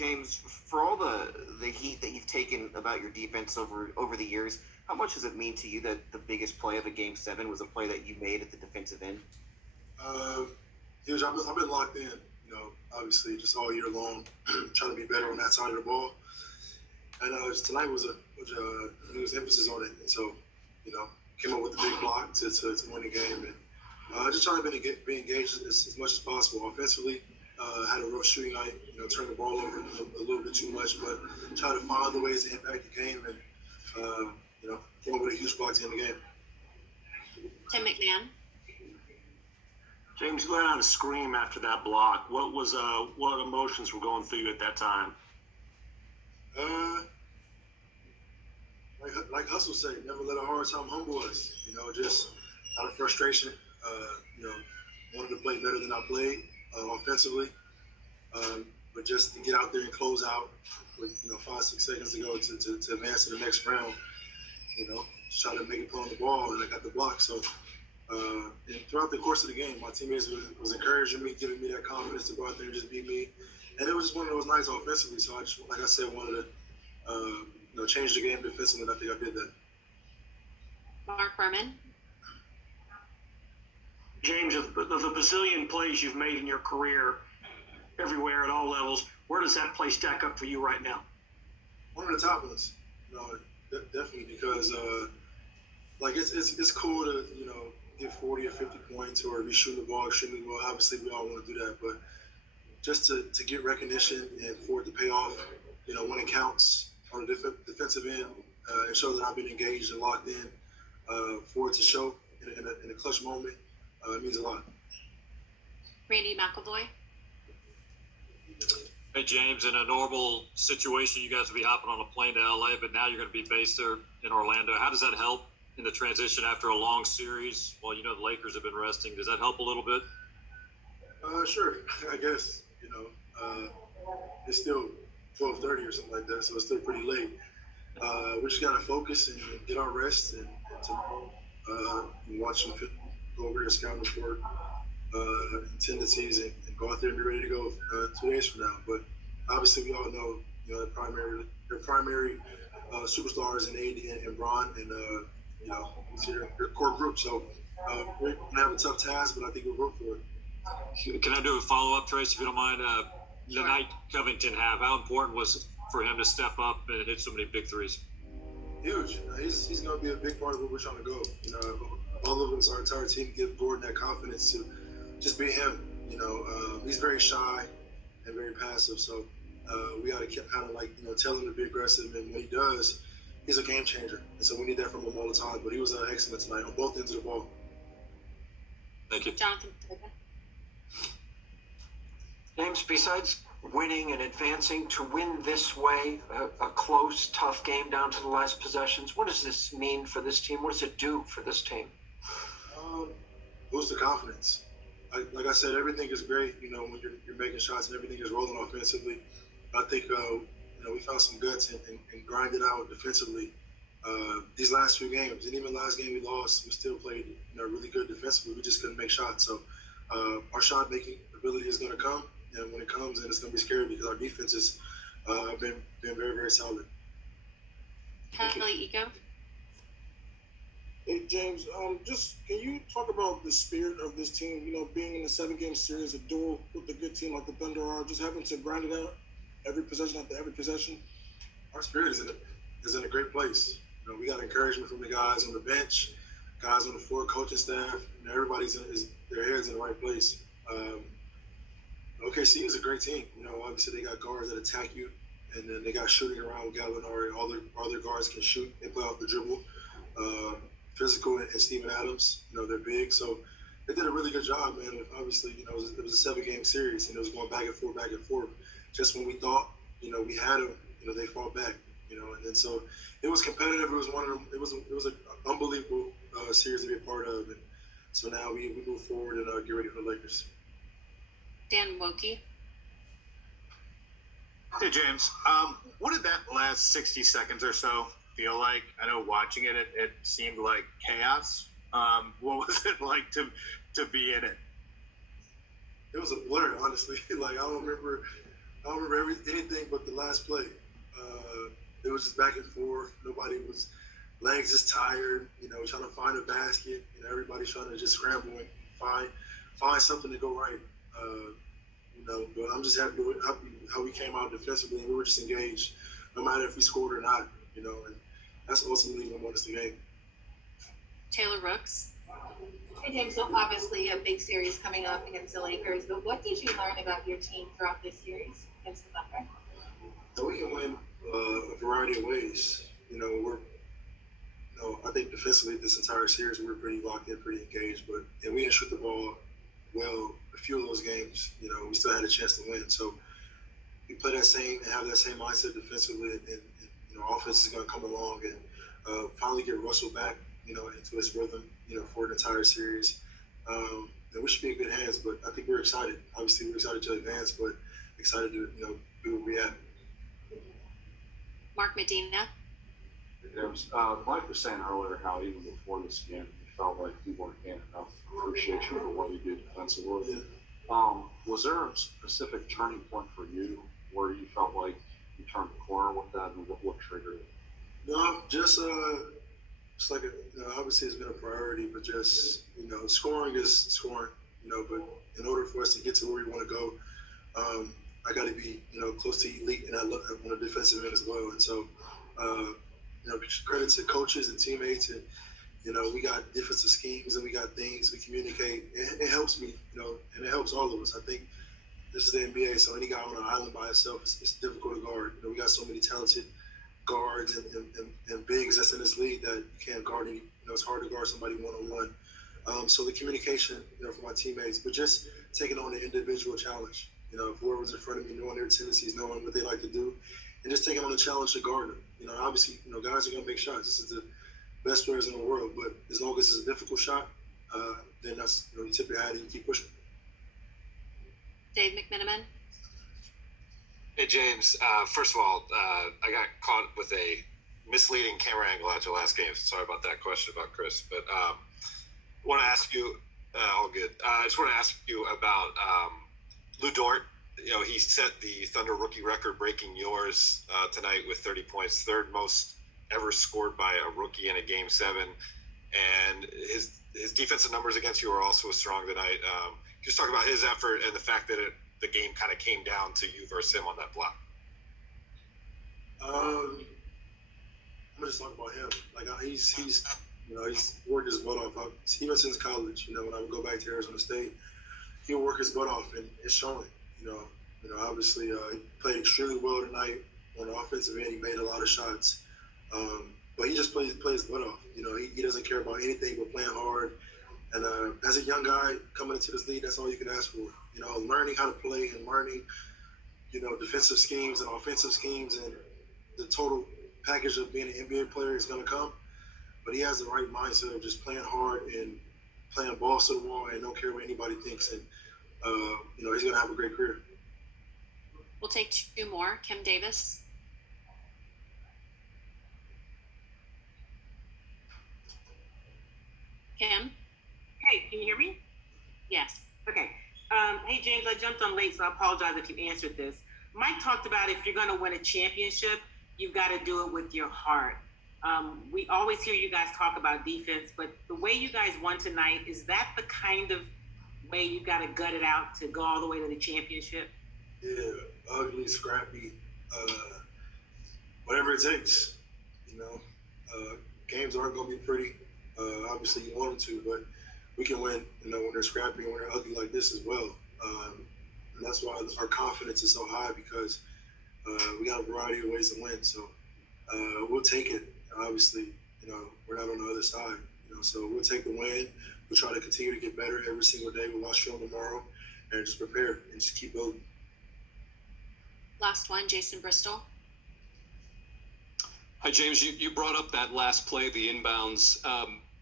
James, for all the heat that you've taken about your defense over the years, how much does it mean to you that the biggest play of the Game 7 was a play that you made at the defensive end? Huge. I've been locked in, obviously just all year long, trying to be better on that side of the ball. And tonight was emphasis on it. And so, came up with the big block to win the game. And just trying to be engaged as much as possible. Offensively, had a rough shooting night, turned the ball over a little bit too much, but try to find the ways to impact the game and, came up with a huge block to end the game. Tim McMahon. James, you let out a scream after that block. What emotions were going through you at that time? Like Hustle said, never let a hard time humble us. Just out of frustration, wanted to play better than I played offensively. But just to get out there and close out with 5-6 seconds to go to advance to the next round, just try to make it play on the ball, and I got the block. So and throughout the course of the game, my teammates was encouraging me, giving me that confidence to go out there and just beat me. And it was just one of those nights offensively. So I just, like I said, wanted to change the game defensively, and I think I did that. Mark Berman. James, of the bazillion plays you've made in your career, everywhere at all levels, where does that play stack up for you right now? One of the top ones, definitely, because it's cool to get 40 or 50 points or be shooting the ball extremely well. Obviously, we all want to do that, but just to get recognition and for it to pay off, when it counts on the defensive end, and show that I've been engaged and locked in, for it to show in a clutch moment, it means a lot. Randy McElvoy. Hey, James, in a normal situation, you guys would be hopping on a plane to LA, but now you're going to be based there in Orlando. How does that help in the transition after a long series? Well, the Lakers have been resting. Does that help a little bit? Sure, I guess. It's still 12:30 or something like that, so it's still pretty late. We just got to focus and get our rest and tomorrow watch some film, go over your scouting report, tendencies, and go out there and be ready to go 2 days from now. But obviously, we all know, their primary superstars in AD and Bron, and it's their core group. So we're gonna have a tough task, but I think we'll work for it. Can I do a follow-up, Trace, if you don't mind? The night Covington have, how important was it for him to step up and hit so many big threes? Huge. He's going to be a big part of where we're trying to go. All of us, our entire team, give Gordon that confidence to just be him. He's very shy and very passive, so we got to kind of tell him to be aggressive, and when he does, he's a game changer. And so we need that from him all the time. But he was excellent tonight on both ends of the ball. Thank you. Jonathan. James, besides winning and advancing, to win this way, a close, tough game down to the last possessions, what does this mean for this team? What does it do for this team? Boost the confidence. Like I said, everything is great, when you're making shots and everything is rolling offensively. I think, we found some guts and grinded out defensively these last few games. And even last game we lost, we still played really good defensively. We just couldn't make shots. So our shot-making ability is going to come. And when it comes, and it's going to be scary because our defenses have been very, very solid. Kelly Eco. Hey, James, just can you talk about the spirit of this team, being in a 7-game series, a duel with a good team like the Thunder are, just having to grind it out every possession after every possession? Our spirit is in a great place. We got encouragement from the guys on the bench, guys on the floor, coaching staff. Everybody's their heads in the right place. OKC is a great team. Obviously they got guards that attack you, and then they got shooting around with Gallinari. All their guards can shoot and play off the dribble. Physical and Steven Adams, they're big. So they did a really good job, man. Obviously, it was a 7-game series, and it was going back and forth. Just when we thought, we had them, they fought back, and then so it was competitive. It was one of them. It was an unbelievable series to be a part of, and so now we move forward and get ready for the Lakers. Dan Wokey. Hey, James. What did that last 60 seconds or so feel like? I know watching it seemed like chaos. What was it like to be in it? It was a blur, honestly. I don't remember I don't remember anything but the last play. It was just back and forth. Nobody was legs just tired. Trying to find a basket. Everybody's trying to just scramble and find something to go right. But I'm just happy with how we came out defensively. We were just engaged, no matter if we scored or not. And that's ultimately what won us the game. Taylor Rooks. Hey James, so obviously a big series coming up against the Lakers, but what did you learn about your team throughout this series against the Thunder? So we can win a variety of ways. I think defensively this entire series we were pretty locked in, pretty engaged, and we didn't shoot the ball well a few of those games. We still had a chance to win. So we play that same and have that same mindset defensively, and offense is going to come along and finally get Russell back, into his rhythm, for an entire series. And we should be in good hands, but I think we're excited. Obviously, we're excited to advance, but excited to, be where we're at. Mark Medina. Mike was saying earlier how even before this game, he felt like you weren't getting enough appreciation for what you did defensively. Yeah. Was there a specific turning point for you where you felt like you turned the corner with that, and what triggered it? No, just like obviously it's been a priority, but just scoring is scoring. But in order for us to get to where we want to go, I got to be close to elite, and I look on the defensive end as well. And so, credit to coaches and teammates, and we got defensive schemes and we got things we communicate. It helps me, and it helps all of us. I think this is the NBA, so any guy on an island by himself, it's difficult to guard. We got so many talented guards and bigs that's in this league that you can't guard any. It's hard to guard somebody one-on-one. So the communication, for my teammates, but just taking on the individual challenge. Whoever's in front of me, knowing their tendencies, knowing what they like to do, and just taking on the challenge to guard them. Obviously, guys are gonna make shots. This is the best players in the world, but as long as it's a difficult shot, then that's you tip your hat and you keep pushing. Dave McMenamin. Hey James, first of all, I got caught with a misleading camera angle at your last game. Sorry about that question about Chris, but want to ask you, all good. I just want to ask you about Lou Dort. He set the Thunder rookie record, breaking yours tonight with 30 points, third most ever scored by a rookie in a Game 7. And his defensive numbers against you are also strong tonight. Just talk about his effort and the fact that the game kind of came down to you versus him on that block. I'm gonna just talk about him. Like he's worked his butt off. Even since college, when I would go back to Arizona State, he'll work his butt off, and it's showing. Obviously he played extremely well tonight on the offensive end. He made a lot of shots, but he just plays his butt off. He doesn't care about anything but playing hard. And as a young guy coming into this league, that's all you can ask for. Learning how to play and learning, defensive schemes and offensive schemes, and the total package of being an NBA player is going to come. But he has the right mindset of just playing hard and playing balls to the wall and don't care what anybody thinks. And, he's going to have a great career. We'll take two more. Kim Davis. Kim? Hey, can you hear me? Yes. Okay. Hey, James, I jumped on late, so I apologize if you answered this. Mike talked about if you're going to win a championship, you've got to do it with your heart. We always hear you guys talk about defense, but the way you guys won tonight, is that the kind of way you got to gut it out to go all the way to the championship? Yeah, ugly, scrappy, whatever it takes. Games aren't going to be pretty. Obviously, you want them to, but we can win, when they're scrappy and when they're ugly like this as well. And that's why our confidence is so high, because we got a variety of ways to win. So we'll take it. Obviously, we're not on the other side. So we'll take the win. We'll try to continue to get better every single day. We'll watch film tomorrow and just prepare and just keep building. Last one, Jason Bristol. Hi, James. You brought up that last play, the inbounds.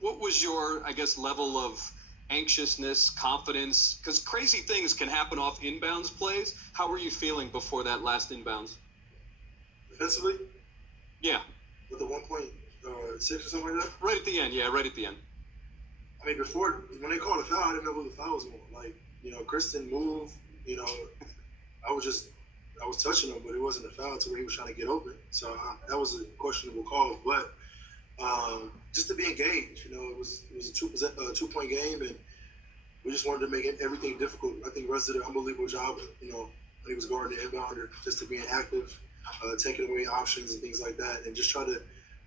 What was your, level of anxiousness, confidence? Because crazy things can happen off inbounds plays. How were you feeling before that last inbounds? Defensively? Yeah. With the 1.6 or something like that? Right at the end, yeah, right at the end. I mean, when they called a foul, I didn't know who the foul was on. Chris didn't move. I was just I was touching him, but it wasn't a foul to where he was trying to get open. So that was a questionable call. But just to be engaged, it was a 2-point game, and we just wanted to make everything difficult. I think Russ did an unbelievable job, when he was guarding the inbounder, just to being active, taking away options and things like that, and just try to,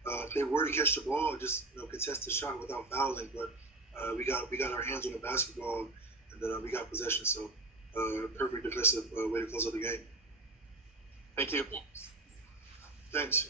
if they were to catch the ball, just contest the shot without fouling. But we got our hands on the basketball, and then we got possession. So perfect defensive way to close out the game. Thank you. Thanks.